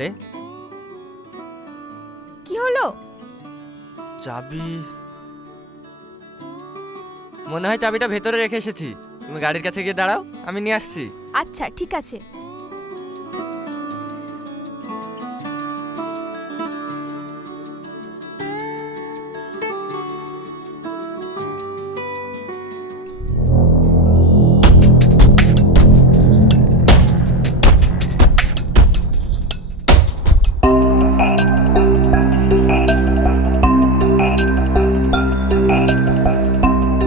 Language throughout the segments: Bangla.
আরে কি হলো? চাবি মনে হয় চাবিটা ভেতরে রেখে এসেছি। তুমি গাড়ির কাছে গিয়ে দাঁড়াও, আমি নিয়ে আসছি। আচ্ছা ঠিক আছে।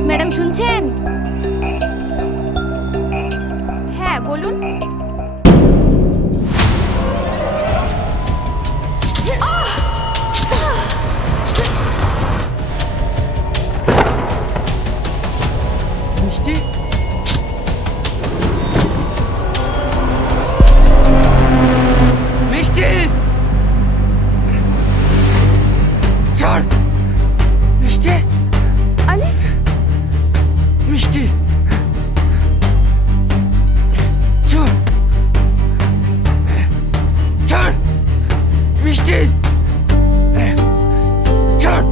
ম্যাডাম শুনছেন? হ্যাঁ বলুন। মিষ্টি, মিষ্টি, ছাড়। মিষ্টি, আলিফ, মিষ্টি, ছাড়, ছাড়, মিষ্টি, ছাড়।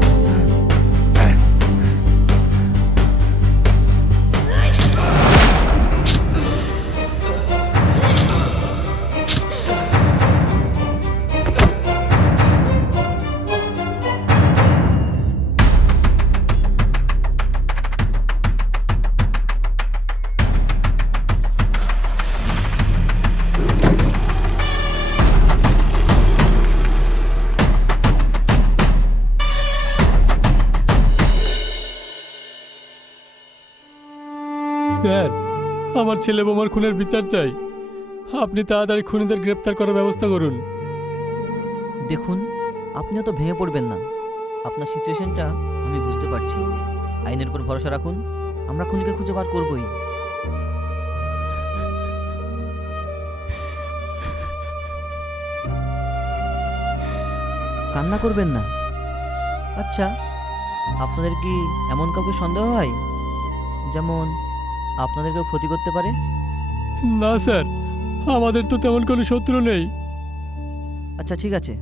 স্যার, আমার ছেলে বোমার খুনের বিচার চাই। আপনি তাড়াতাড়ি খুনিদের গ্রেপ্তার করার ব্যবস্থা করুন। দেখুন, আপনিও তো ভেঙে পড়বেন না। আপনার সিচুয়েশনটা আমি বুঝতে পারছি। আইনের উপর ভরসা রাখুন, আমরা খুনিকে খুঁজে বার করবই। কান্না করবেন না। আচ্ছা, আপনাদের কি এমন কাউকে সন্দেহ হয় যেমন আপনাদেরকেও ক্ষতি করতে পারে? না স্যার, আমাদের তো তেমন কোনো শত্রু নেই। আচ্ছা ঠিক আছে,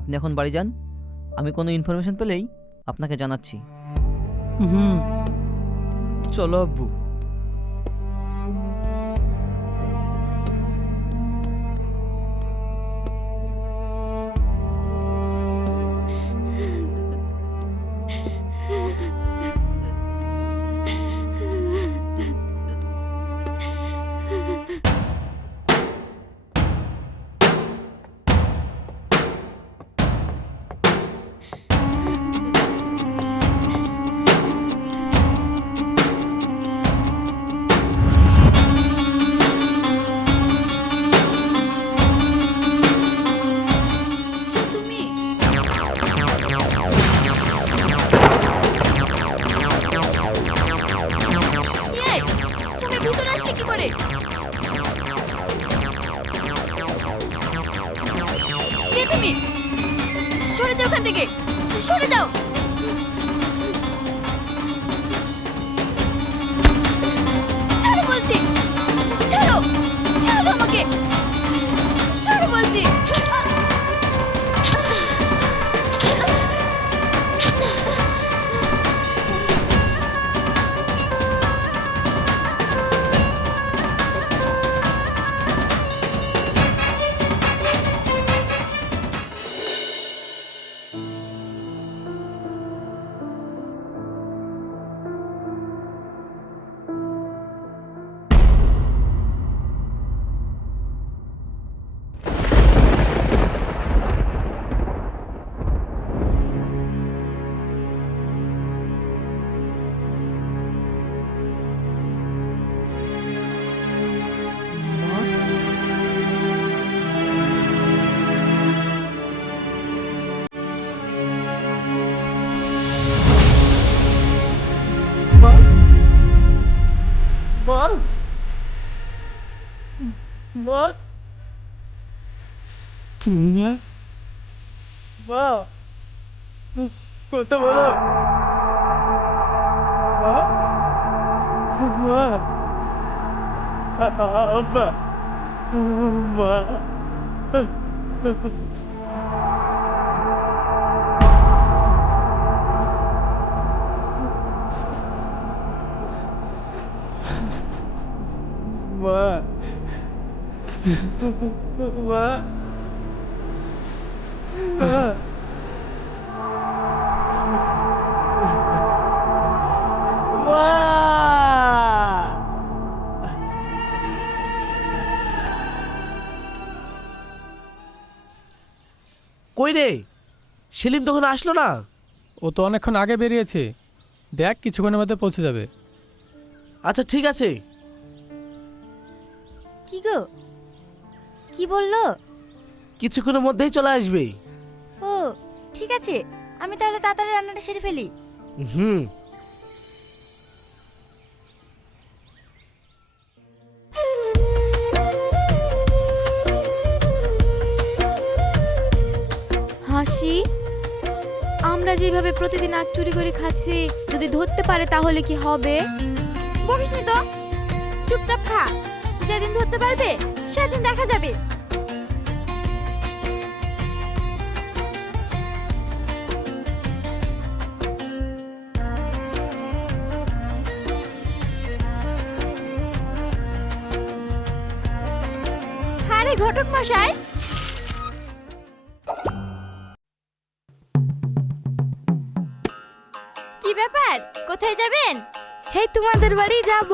আপনি এখন বাড়ি যান। আমি কোনো ইনফরমেশন পেলেই আপনাকে জানাচ্ছি। হুম। চলো আব্বু। তুমি এই, তুমি ভিতরে আসলে কি করে? কে তুমি? সরে যাও ওখান থেকে, সরে যাও। ছাড়ো বলছি, ছাড়ো, ছাড়ো আমাকে, ছাড়ো বলছি। কথা বলো। মা, আব্বা, মা, মা মা কই রে সেলিম তখন আসলো না? ও তো অনেকক্ষণ আগে বেরিয়েছে, দেখ কিছুক্ষণের মধ্যে পৌঁছে যাবে। আচ্ছা ঠিক আছে। কি গো, কি বললো? কিছুক্ষণের মধ্যেই চলে আসবে। ও ঠিক আছে, আমি তাহলে তাড়াতাড়ি রান্নাটা সেরে ফেলি। হুম। হাসি, আমরা যেভাবে প্রতিদিন আখ চুরি করে খাচ্ছি, যদি ধরতে পারে তাহলে কি হবে? বলিস নি তো, চুপচাপ খা। যেদিন ধরতে পারবে সেদিন দেখা যাবে। আরে ঘটক মশাই, কি ব্যাপার, কোথায় যাবেন? হে, তোমাদের বাড়ি যাব।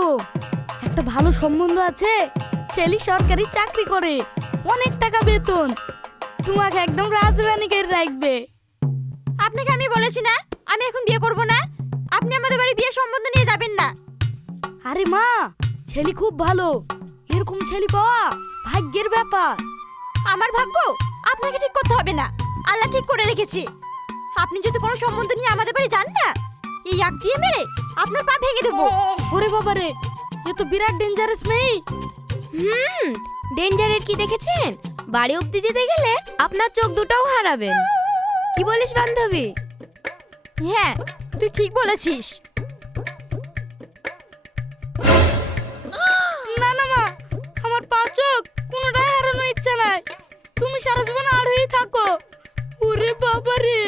একটা ভালো সম্বন্ধ আছে, ছেলে সরকারি চাকরি করে, অনেক টাকা বেতন। তোমাকে একদম রাজরানী করে রাখবে। আপনাকে আমি বলেছি না আমি এখন বিয়ে করব না। আপনি আমাদের বাড়ি বিয়ে সম্বন্ধ নিয়ে যাবেন না। আরে মা, ছেলে খুব ভালো, এরকম ছেলে পাওয়া ভাগ্যের ব্যাপার। আমার ভাগ্য আপনাকে ঠিক করতে হবে না, আল্লাহ ঠিক করে রেখেছে। আপনি যদি কোনো সম্বন্ধ নিয়ে আমাদের বাড়ি যান না, এই আগ দিয়ে মেরে আপনার পা ভেঙে দেবো। ওরে বাবা রে, এ তো বিরাট ডেঞ্জারাস মেয়ে। ডেঞ্জারের কি দেখেছেন? বাড়ি অবধি যেতে গেলে আপনার চোখ দুটাও হারাবেন। কি বলিস বান্ধবী? হ্যাঁ, তুই ঠিক বলেছিস। না না মা, আমার পা চোখ কোনোটাই হারানোর ইচ্ছা নাই। তুমি সারা জীবন আর হয়েই থাকো। ওরে বাবা রে।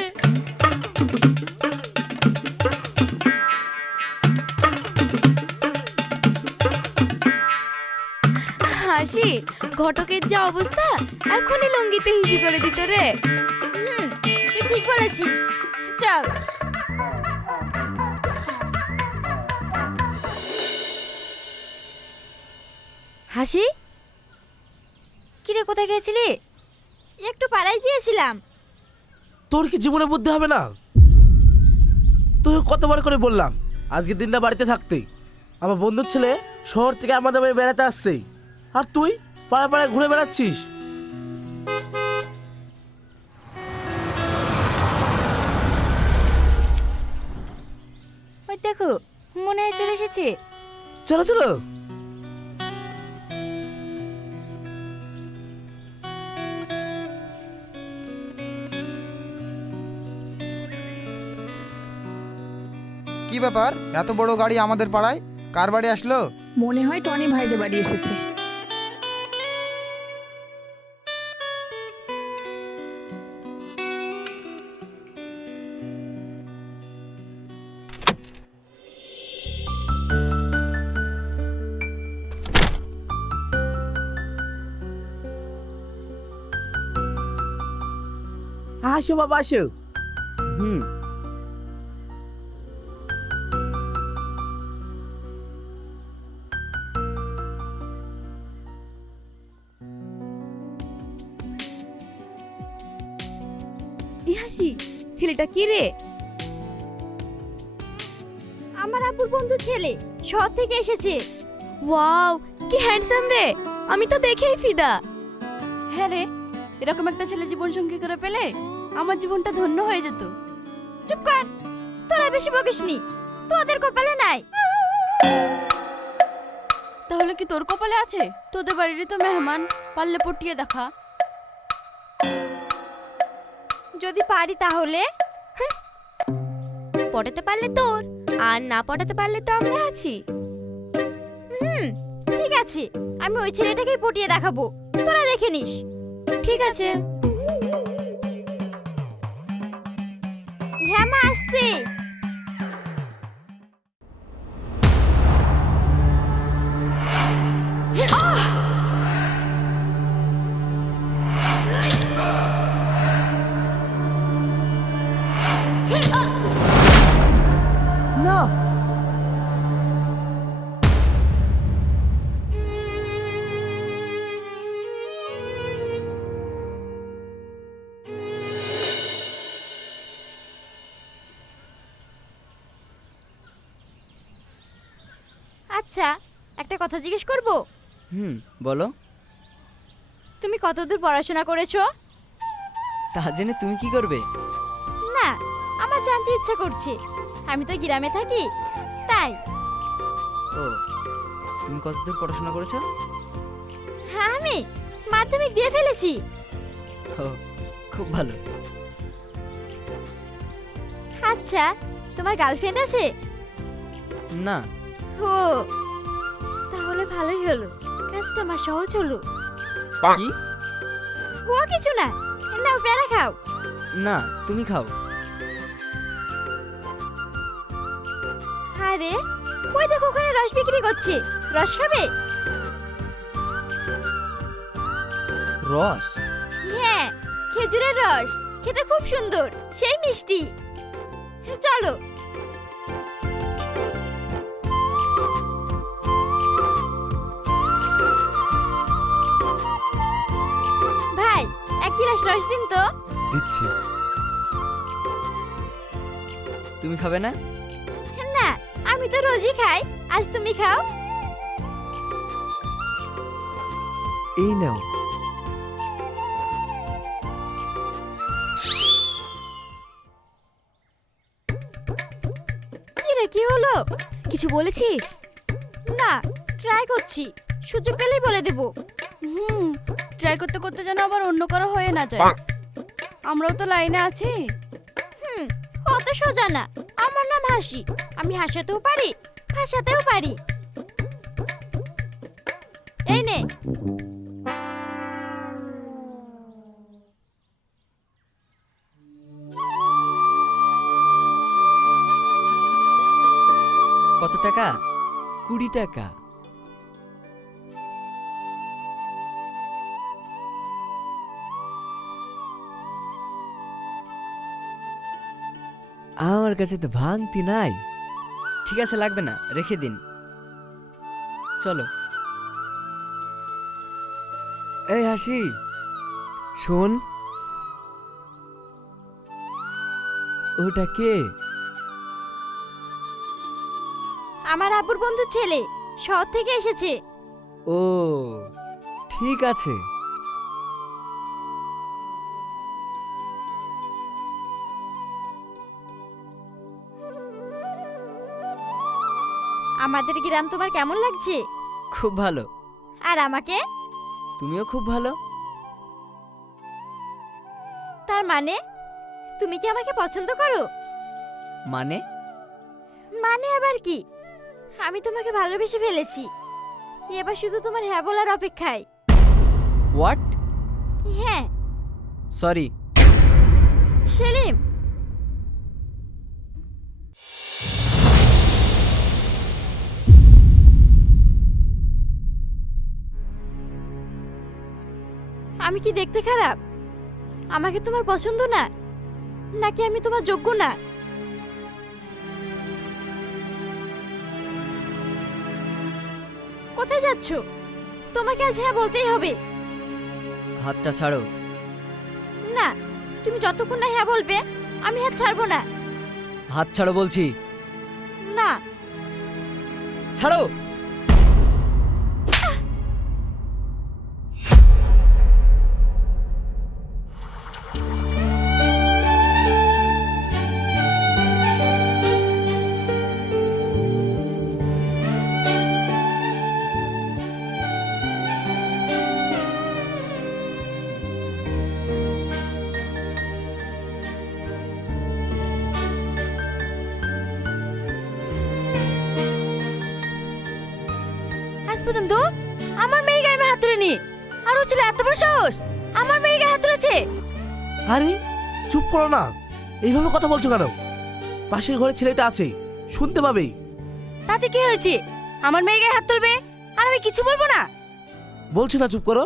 হাসি, ঘটকের যা অবস্থা, এখনই লঙ্গিতে হিসি করে দিত রে। তুই ঠিক বলেছিস, চল। হাসি, কিরে, কোথায় গেছিলি? একটু পাড়ায় গিয়েছিলাম। তোর কি জীবনে বুদ্ধি হবে না? তোকে কতবার করে বললাম আজকের দিনটা বাড়িতে থাকতে। আমার বন্ধুর ছেলে শহর থেকে আমাদের বাড়ি বেড়াতে আসছে, আর তুই পাড়ায় পাড়ায় ঘুরে বেড়াচ্ছিস। ওই দেখো, মনে হয় চলে এসেছে। চলো চলো। কি ব্যাপার, এত বড় গাড়ি আমাদের পাড়ায় কার বাড়ি আসলো? মনে হয় টনি ভাইদের বাড়ি এসেছে। আসো বাবা আসো। হুম। হাসি, ছেলেটা কি রে? আমার আব্বুর বন্ধুর ছেলে, শহর থেকে এসেছে। ওয়াও, কি হ্যান্ডসাম রে, আমি তো দেখেই ফিদা। হ্যাঁ রে, এরকম একটা ছেলে জীবন সঙ্গী করে পেলে আমার জীবনটা ধন্য হয়ে যেত। চুপ কর, তোরা বেশি বকিসনি, তোদের কপালে নাই। তাহলে কি তোর কপালে আছে? তোদের বাড়িরই তো মেহমান, পারলে পটিয়ে দেখা। যদি পারি তাহলে। পটাতে পারলে তোর, আর না পটাতে পারলে তো আমরা আছি। ঠিক আছে, আমি ওই ছেলেটাকেই পটিয়ে দেখাবো, তোরা দেখে নিস। ঠিক আছে। হ্যাঁ মা, আসছি। না, আচ্ছা, একটা কথা জিজ্ঞেস করব? বলো। তুমি কতদূর পড়াশোনা করেছো? তা জেনে তুমি কি করবে? না, আমার জানতে ইচ্ছা করছে। আমি তো গ্রামে থাকি, তাই। ও, তুমি কতদূর পড়াশোনা করেছো? হ্যাঁ, আমি মাধ্যমিক দিয়ে ফেলেছি। ও, খুব ভালো। আচ্ছা, তোমার গার্লফ্রেন্ড আছে? না। ও, তাহলে ভালোই হলো, কাজটা আমার সহজ হলো। কি? ও কিছু না, নাও পেয়ারা খাও। না, তুমি খাও। আরে, ওই দেখো ওখানে রস বিক্রি করছে, রস খাবে? রস? হ্যাঁ, খেজুরের রস, খেতে খুব সুন্দর, সেই মিষ্টি। চলো। ভাই, এক গ্লাস রস দিন তো। দিচ্ছি। তুমি খাবে না? না, আমি তো রোজই খাই, আজ তুমি খাও। এই নাও। কি রে, কি হলো? কিছু বলেছিস? না, ট্রাই করছি, সুযোগ পেলেই বলে দেব। ট্রাই করতে করতে যেন আবার অন্য কারো হয়ে না যায়। আমরাও তো লাইনে আছি। অত সোজা না। আমার নাম হাসি, আমি হাসাতেও পারি, ভাসাতেও পারি। এই নে। কত টাকা? 20 টাকা। আমার কাছে তো ভাঙতি নাই। ঠিক আছে, লাগবে না, রেখে দিন। চলো। এই হাসি, শোন। ওটা কে? আমার আব্বুর বন্ধুর ছেলে, শহর থেকে এসেছে। ও, ঠিক আছে। আমাদের গ্রাম তোমার কেমন লাগছে? খুব ভালো। আর আমাকে? তুমিও খুব ভালো। তার মানে তুমি কি আমাকে পছন্দ করো? মানে? মানে আবার কি? আমি তোমাকে ভালোবেসে ফেলেছি, এবার শুধু তোমার হ্যাঁ বলার অপেক্ষায়। হোয়াট? হ্যাঁ। সরি। সেলিম, আমি কি দেখতে খারাপ? আমাকে তোমার পছন্দ না, নাকি আমি তোমার যোগ্য না? কোথায় যাচ্ছ? তোমাকে আজ হ্যাঁ বলতেই হবে। হাতটা ছাড়ো। না, তুমি যতক্ষণ না হ্যাঁ বলবে আমি হাত ছাড়বো না। হাত ছাড়ো বলছি। না। ছাড়ো। আজ পর্যন্ত আমার মেয়ে গায়ে হাত তুলেনি, আর ও ছেলে এত বড় সাহস আমার মেয়ে গায়ে হাত তুলেছে। আরে চুপ করো না, এইভাবে কথা বলছো কেন? পাশের ঘরে ছেলেটা আছে, শুনতে পাবেই। তাতে কি হয়েছে? আমার মেয়ে গায়ে হাত তুলবে আর আমি কিছু বলবো না? বলছি না, চুপ করো।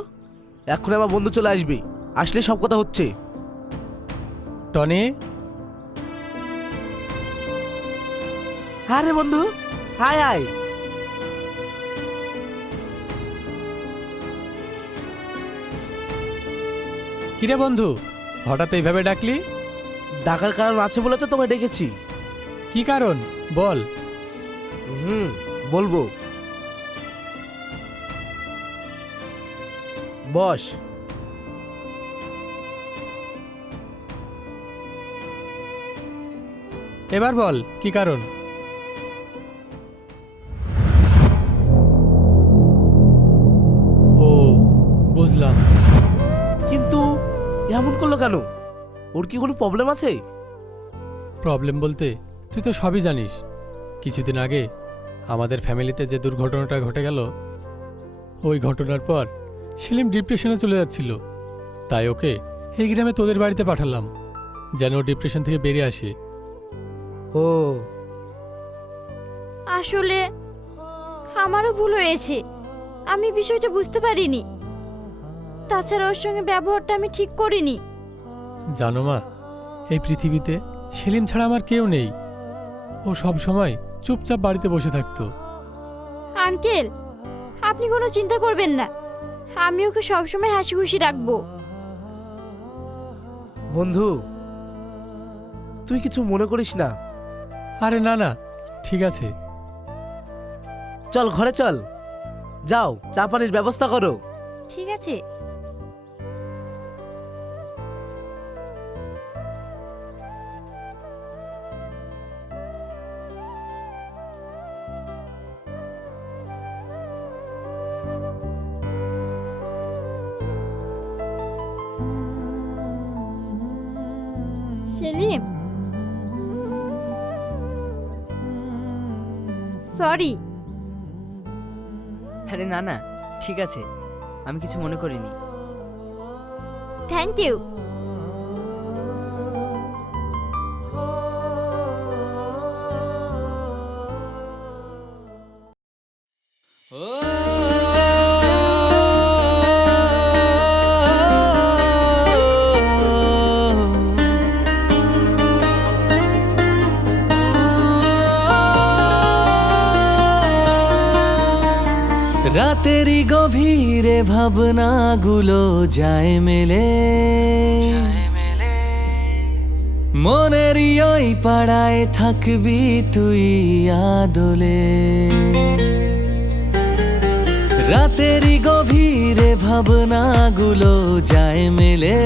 এখন আমার বন্ধু চলে আসবে, আসলে সব কথা হচ্ছে। টনি, আরে বন্ধু, হায় হায়। কিরে বন্ধু, হঠাৎ এইভাবে ডাকলি? ডাকার কারণ আছে বলে তো তোমায় ডেকেছি। কি কারণ বল। বলবো। বস। এবার বল কি কারণ। ও, বুঝলাম। কিন্তু এমন করলো কেন? ওর কি কোনো প্রবলেম আছে? প্রবলেম বলতে তুই তো সবই জানিস। কিছুদিন আগে আমাদের ফ্যামিলিতে যে দুর্ঘটনাটা ঘটে গেল, ওই ঘটনার পর সেলিম ডিপ্রেশনে চলে যাচ্ছিল। তাই ওকে এই গ্রামে তোদের বাড়িতে পাঠালাম, যেন ও ডিপ্রেশন থেকে বেরিয়ে আসে। ও, আসলে আমারও ভুল হয়েছে, আমি বিষয়টা বুঝতে পারিনি। তাছাড়া ওর সঙ্গে ব্যবহারটা আমি ঠিক করিনি। জানো মা, এই পৃথিবীতে সেলিম ছাড়া আমার কেউ নেই। ও সব সময় চুপচাপ বাড়িতে বসে থাকতো। আঙ্কেল, আপনি কোনো চিন্তা করবেন না, আমি ওকে সবসময় হাসি খুশি রাখবো। বন্ধু, তুই কিছু মনে করিস না। আরে না না, ঠিক আছে। চল ঘরে চল, যাও চা পানির ব্যবস্থা করো। ঠিক আছে। সেলিম, সরি। আরে না না, ঠিক আছে, আমি কিছু মনে করিনি। Thank you. রাতেরই গভীরে ভাবনাগুলো যায় মেলে, মনেরই ওই পাড়ায় থাকবি তুই আদলে। রাতেরই গভীরে ভাবনাগুলো যায় মেলে,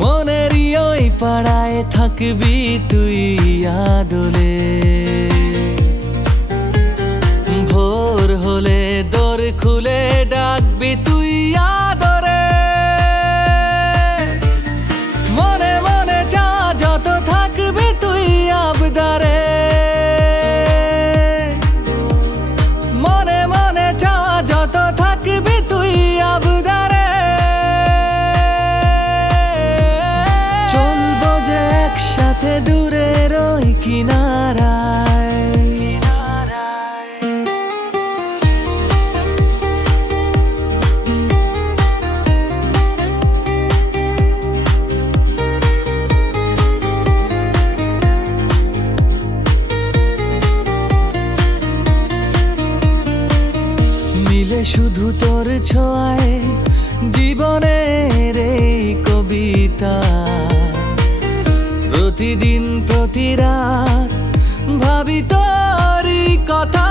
মনেরই ওই পাড়ায় থাকবি তুই আদলে। ভোর হলে দোর খুলে ডাকবি তুই আদরে, মনে মনে চা যত থাকবি তুই আবদারে, মনে মনে চা যত থাকবি তুই আবদারে। চলবো যে একসাথে দূরের ওই কিনারায়, মিলে শুধু তোর ছোঁয়ায় জীবনের এই কবিতা। প্রতিদিন প্রতি রাত ভাবি তোরই কথা,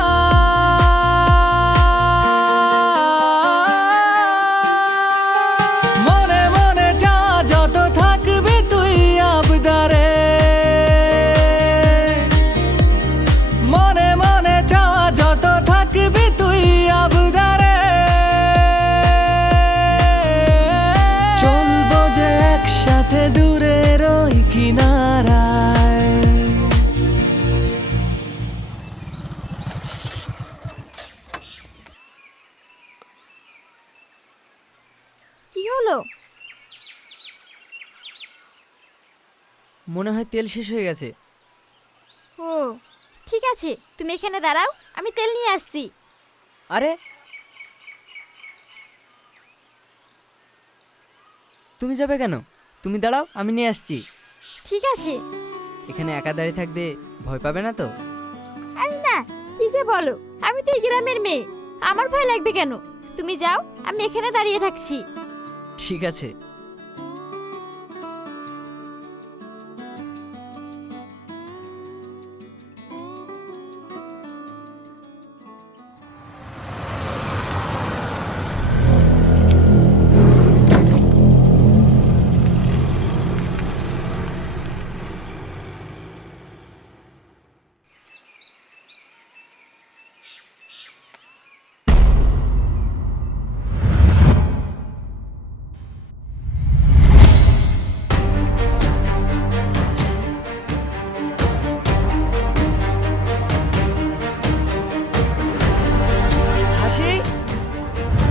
মনে মনে চা যত থাকবি তুই আবদারে, মনে মনে চা যত থাকবি তুই আবদারে। চলবো যে একসাথে দূরের ওই কিনারায়। মনে হয় তেল শেষ হয়ে গেছে। ও ঠিক আছে, তুমি এখানে দাঁড়াও, আমি তেল নিয়ে আসছি। আরে তুমি যাবে কেন? তুমি দাঁড়াও, আমি নিয়ে আসছি। ঠিক আছে। এখানে একা দাঁড়িয়ে থাকবে, ভয় পাবে না তো? আরে না, কি যে বলো, আমি তো এই গ্রামের মেয়ে, আমার ভয় লাগবে কেন? তুমি যাও, আমি এখানে দাঁড়িয়ে থাকছি। ঠিক আছে। হাসি,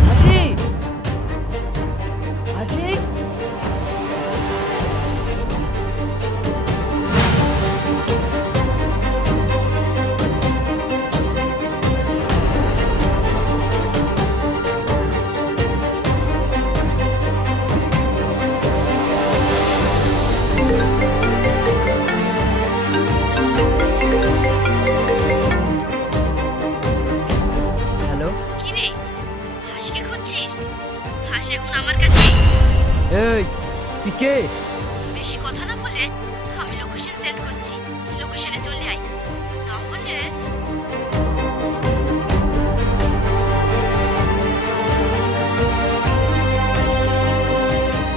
হাসি, হাসি। হ্যালো। কি রে, হাসকে খুঁজছিস? হাস এখন আমার কাছে। এই তুই কে? বেশি কথা না বলে আমি লোকেশন সেন্ড করছি, লোকেশনে চলে আয়, না হলে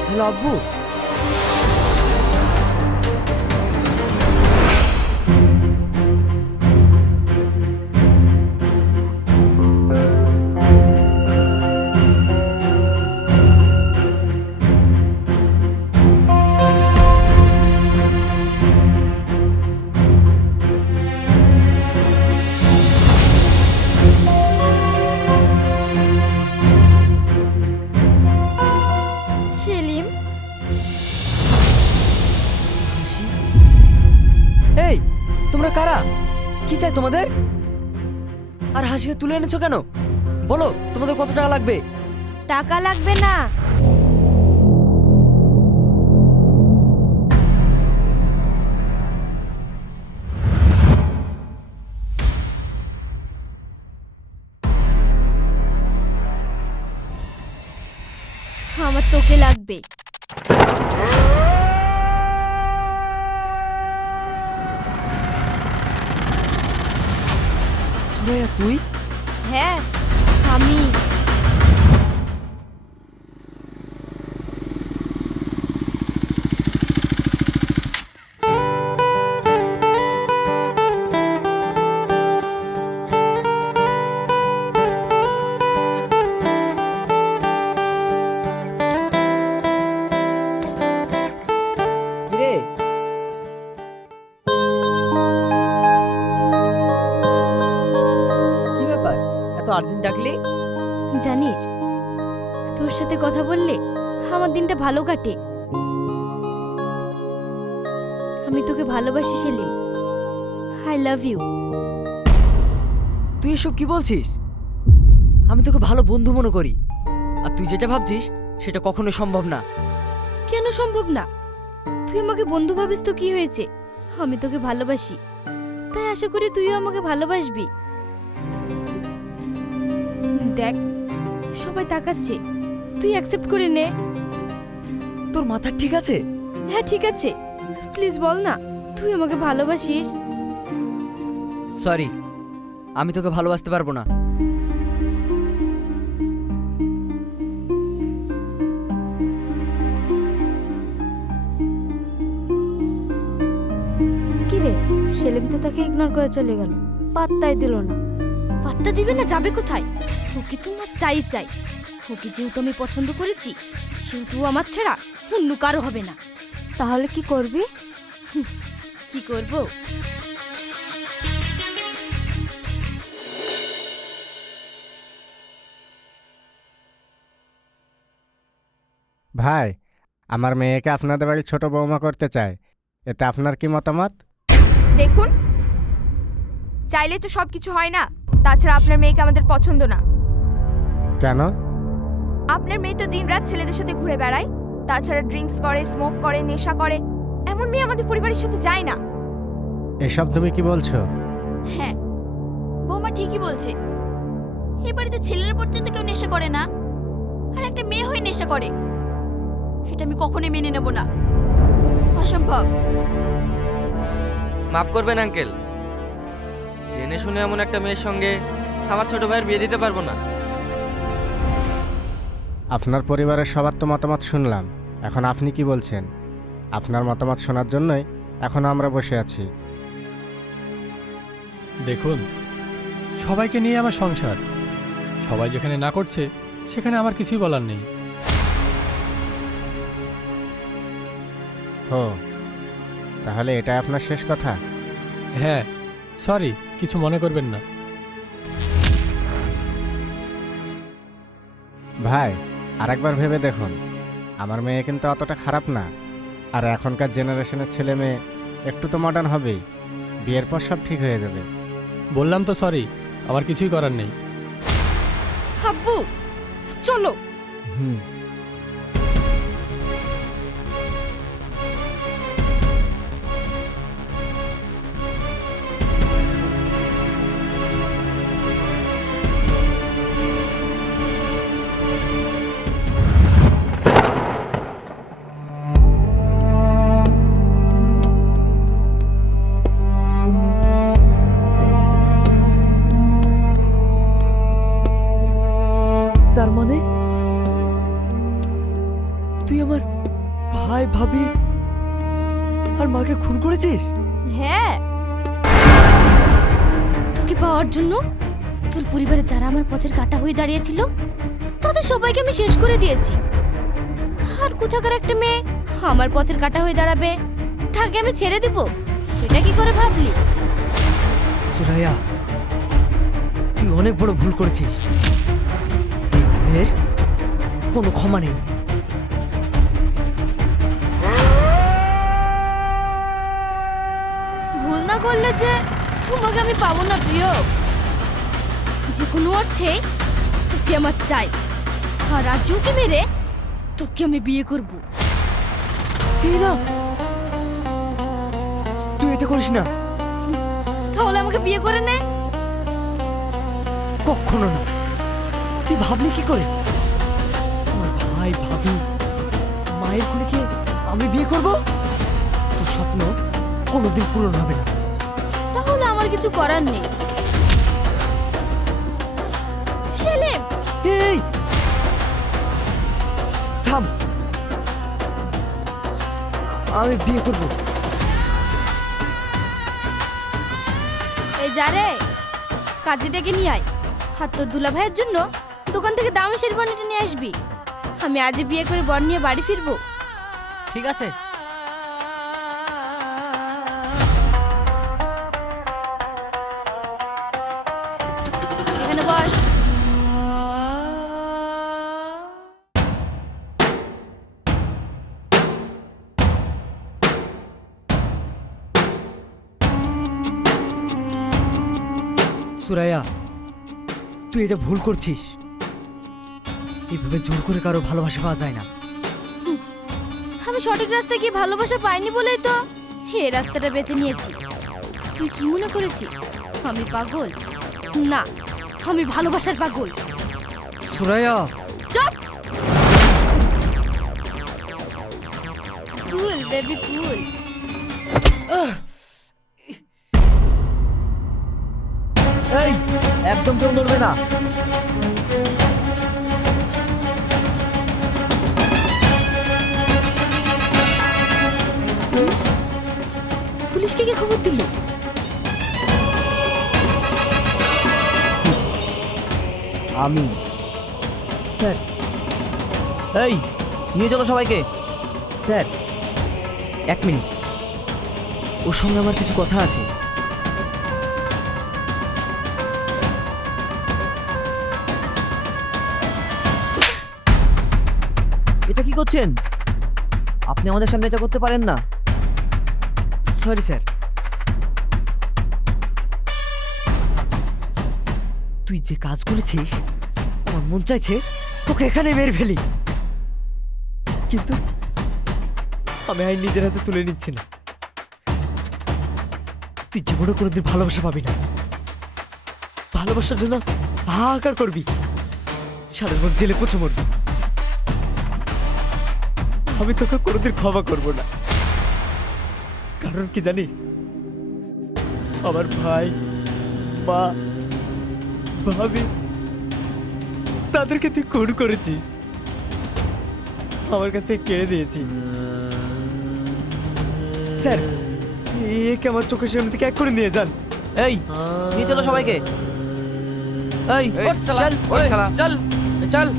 হ্যালো আব্বু। সেলিম। হাসি। এই তোমরা কারা? কি চাই তোমাদের? আর হাসিকে তুলে এনেছো কেন? বলো তোমাদের কত টাকা লাগবে? টাকা লাগবে না, আমার তোকে লাগবে। সুরাইয়া তুই? হ্যাঁ আমি। কিরে? কি ব্যাপার, এত আর্জেন্ট ডাকলি? জানিস, তোর সাথে কথা বললে আমার দিনটা ভালো কাটে। আমি তোকে ভালোবাসি সেলিম, আই লাভ ইউ। তুই এসব কি বলছিস? আমি তোকে ভালো বন্ধু মনে করি, আর তুই যেটা ভাবছিস সেটা কখনো সম্ভব না। কেন সম্ভব না? তুই আমাকে বন্ধু ভাবিস তো কি হয়েছে, আমি তোকে ভালোবাসি, তাই আশা করি তুইও আমাকে ভালোবাসবি। দেখ, সবাই তাকাচ্ছে, তুই অ্যাকসেপ্ট করে নে। তোর মাথা ঠিক আছে? হ্যাঁ ঠিক আছে, প্লিজ বল না তুই আমাকে ভালোবাসিস। সরি, আমি তোকে ভালোবাসতে পারবো না। কিরে, সেলিম তো তাকে ইগনোর করে চলে গেল, পাত্তাই দিল না। পাত্তা দিবে না, যাবে কোথায়? ওকে তোমার চাই চাই। ওকে যেহেতু আমি পছন্দ করেছি, সেহেতু ও আমার ছাড়া অন্য কারো হবে না। তাহলে কি করবি? কি করব? ভাই, আমার মেয়েকে আপনাদের বাড়ি ছোট বৌমা করতে চায়। এতে আপনার কি মতামত? দেখুন, চাইলে তো সব কিছু হয় না। তাছাড়া আপনার মেয়েকে আমাদের পছন্দ না। কেন? আপনার মেয়ে তো দিনরাত ছেলেদের সাথে ঘুরে বেড়ায়, তাছাড়া ড্রিঙ্কস করে, স্মোক করে, নেশা করে। এমন মেয়ে আমাদের পরিবারের সাথে যায় না। এসব তুমি কি বলছো? হ্যাঁ, বৌমা ঠিকই বলছে। এই বাড়িতে ছেলেরা পর্যন্ত কেউ নেশা করে না, আর একটা মেয়ে হয়ে নেশা করে। এটা আমি কখনোই মেনে নেব না, অসম্ভব। মাফ করবেন আঙ্কেল, জেনে শুনে এমন একটা মেয়ের সঙ্গে আমার ছোট ভাইয়ের বিয়ে দিতে পারবো না। আপনার পরিবারের সবার তো মতামত শুনলাম, এখন আপনি কি বলছেন? আপনার মতামত শোনার জন্যই এখন আমরা বসে আছি। দেখুন, সবাইকে নিয়ে আমার সংসার, সবাই যেখানে না করছে সেখানে আমার কিছুই বলার নেই। ও, তাহলে এটাই আপনার শেষ কথা? হ্যাঁ, সরি, কিছু মনে করবেন না। ভাই, আরেকবার ভেবে দেখুন, আমার মেয়ে কিন্তু অতটা খারাপ না। আর এখনকার জেনারেশনের ছেলে মেয়ে একটু তো মডার্ন হবেই, বিয়ের পর সব ঠিক হয়ে যাবে। বললাম তো সরি, আমার কিছুই করার নেই। আব্বু, চলো। হুম। তার মানে তুই আমার ভাই, ভাবি আর মাকে খুন করেছিস? হ্যাঁ, তোকে পাওয়ার জন্য তোর পরিবারে যারা আমার পথের কাঁটা হয়ে দাঁড়িয়েছিল তাদের সবাইকে আমি শেষ করে দিয়েছি। আর কোথাকার একটা মেয়ে আমার পথের কাঁটা হয়ে দাঁড়াবে, তাকে আমি ছেড়ে দিব? সেটা কি করে ভাবলি? সুরাইয়া, তুই অনেক বড় ভুল করেছিস। এই ভুলের কোনো ক্ষমা নেই। ভুল না করলে যে তোমাকে আমি পাবো না প্রিয়। যে কোনো অর্থে তোকে আমার চাই, আর রাজুকে মেরে তোকে আমি বিয়ে করব। এই না, তুই এটা করিস না। তাহলে আমাকে বিয়ে করে নে। কখনো না। তুই ভাবলি কি করে? আমার ভাই, ভাবি, মায়ের খুনিকে আমি বিয়ে করব? তোর স্বপ্ন কোনোদিন পূরণ হবে না। তাহলে আমার কিছু করার নেই। সেলিম, এই থাম, আমি বিয়ে করব। এই যা রে, কাজে ডেকে নিয়ে আয়। আর তোর দুলা ভাইয়ের জন্য দোকান থেকে দামি শেরবানিটা নিয়ে আসবি। আমি আজই বিয়ে করে বর নিয়ে বাড়ি ফিরবো। ঠিক আছে। এখানে বস। সুরাইয়া, তুই এটা ভুল করছিস। এভাবে জোর করে কারো ভালোবাসা পাওয়া যায় না। আমি সঠিক রাস্তায় গিয়ে ভালোবাসা পাইনি বলেই তো এই রাস্তাটা বেছে নিয়েছি। তুই কি মনে করেছিস আমি পাগল? না, আমি ভালোবাসার পাগল। সুরাইয়া, চুপ! কুল বেবি কুল। এই একদম কেউ নড়বে না। পুলিশকে কি খবর দিল? আমি স্যার, এই নিয়ে চলো সবাইকে। স্যার, 1 মিনিট, ওর সঙ্গে আমার কিছু কথা আছে। এটা কি করছেন? আপনি আমাদের সামনে এটা করতে পারেন না। Sorry sir. তুই যে কাজ করেছিস আমার মন চাইছে তোকে এখানে মেরে ফেলি, কিন্তু আমি আইন নিজের হাতে তুলে নিচ্ছি না। তুই জীবনে কোনোদিন ভালোবাসা পাবি না। ভালোবাসার জন্য হাহাকার করবি, সারা জীবন জেলে পচে মরবি। আমি তোকে কোনোদিন ক্ষমা করব না। কারণ কি জানিস, আমার ভাই, মা, ভাবি, তাদেরকে তুই খুন করেছিস, আমার কাছ থেকে কেড়ে দিয়েছিস। স্যার, একে আমার চোখের সামনে থেকে এক করে নিয়ে যান। এই নিয়ে চলো সবাইকে। এই ওঠ শালা, চল ওঠ শালা। চল চল।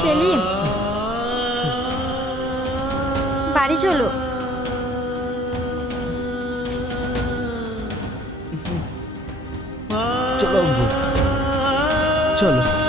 সেলিম, বাড়ি চলো। চলো অম্বু, চলো।